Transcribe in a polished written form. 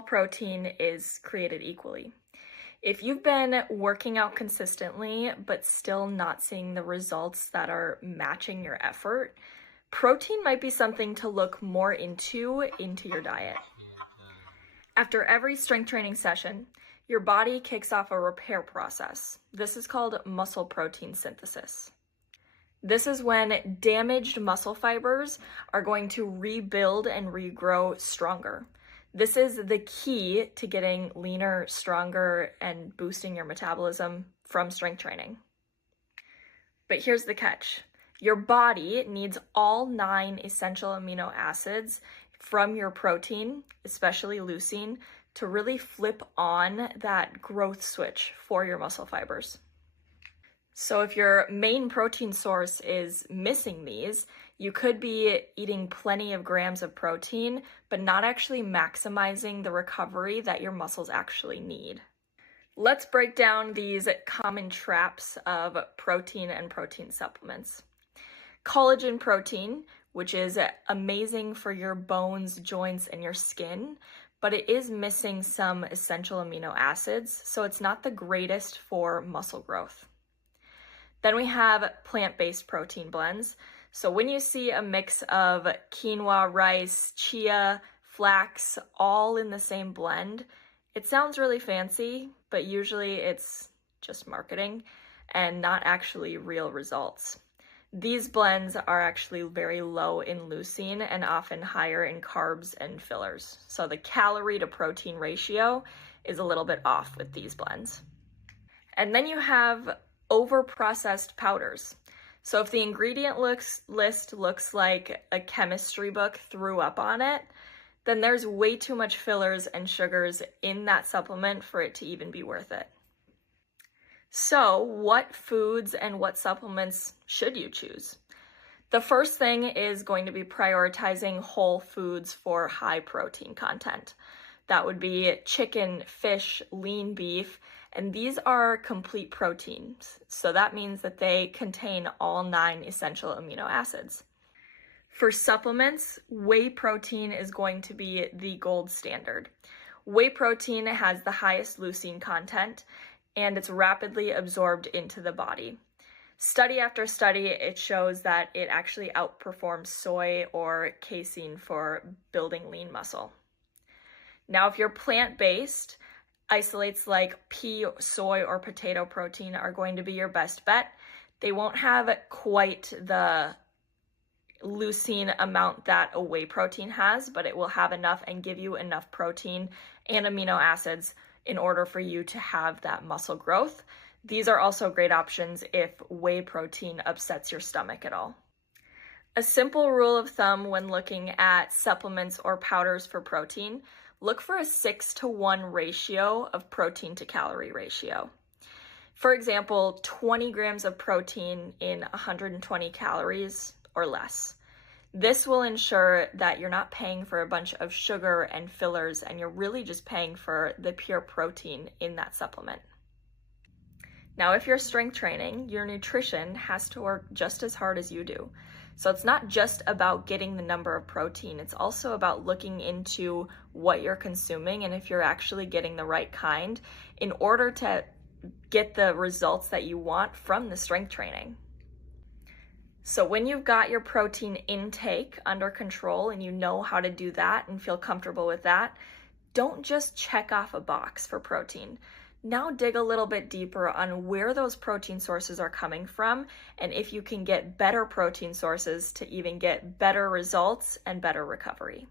all protein is created equally. If you've been working out consistently but still not seeing the results that are matching your effort, protein might be something to look more into your diet. After every strength training session, your body kicks off a repair process. This is called muscle protein synthesis. This is when damaged muscle fibers are going to rebuild and regrow stronger. This is the key to getting leaner, stronger, and boosting your metabolism from strength training. But here's the catch. Your body needs all 9 essential amino acids from your protein, especially leucine, to really flip on that growth switch for your muscle fibers. So if your main protein source is missing these, you could be eating plenty of grams of protein, but not actually maximizing the recovery that your muscles actually need. Let's break down these common traps of protein and protein supplements. Collagen protein, which is amazing for your bones, joints, and your skin, but it is missing some essential amino acids, so it's not the greatest for muscle growth. Then we have plant-based protein blends. So when you see a mix of quinoa, rice, chia, flax, all in the same blend, it sounds really fancy, but usually it's just marketing and not actually real results. These blends are actually very low in leucine and often higher in carbs and fillers. So the calorie to protein ratio is a little bit off with these blends. And then you have over-processed powders. So if the ingredient list looks like a chemistry book threw up on it, then there's way too much fillers and sugars in that supplement for it to even be worth it. So what foods and what supplements should you choose? The first thing is going to be prioritizing whole foods for high protein content. That would be chicken, fish, lean beef, and these are complete proteins. So that means that they contain all 9 essential amino acids. For supplements, whey protein is going to be the gold standard. Whey protein has the highest leucine content, and it's rapidly absorbed into the body. Study after study, it shows that it actually outperforms soy or casein for building lean muscle. Now, if you're plant-based, isolates like pea, soy, or potato protein are going to be your best bet. They won't have quite the leucine amount that a whey protein has, but it will have enough and give you enough protein and amino acids in order for you to have that muscle growth. These are also great options if whey protein upsets your stomach at all. A simple rule of thumb when looking at supplements or powders for protein, look for a 6-to-1 ratio of protein to calorie ratio. For example, 20 grams of protein in 120 calories or less. This will ensure that you're not paying for a bunch of sugar and fillers, and you're really just paying for the pure protein in that supplement. Now, if you're strength training, your nutrition has to work just as hard as you do. So it's not just about getting the number of protein, it's also about looking into what you're consuming and if you're actually getting the right kind in order to get the results that you want from the strength training. So when you've got your protein intake under control and you know how to do that and feel comfortable with that, don't just check off a box for protein. Now dig a little bit deeper on where those protein sources are coming from and if you can get better protein sources to even get better results and better recovery.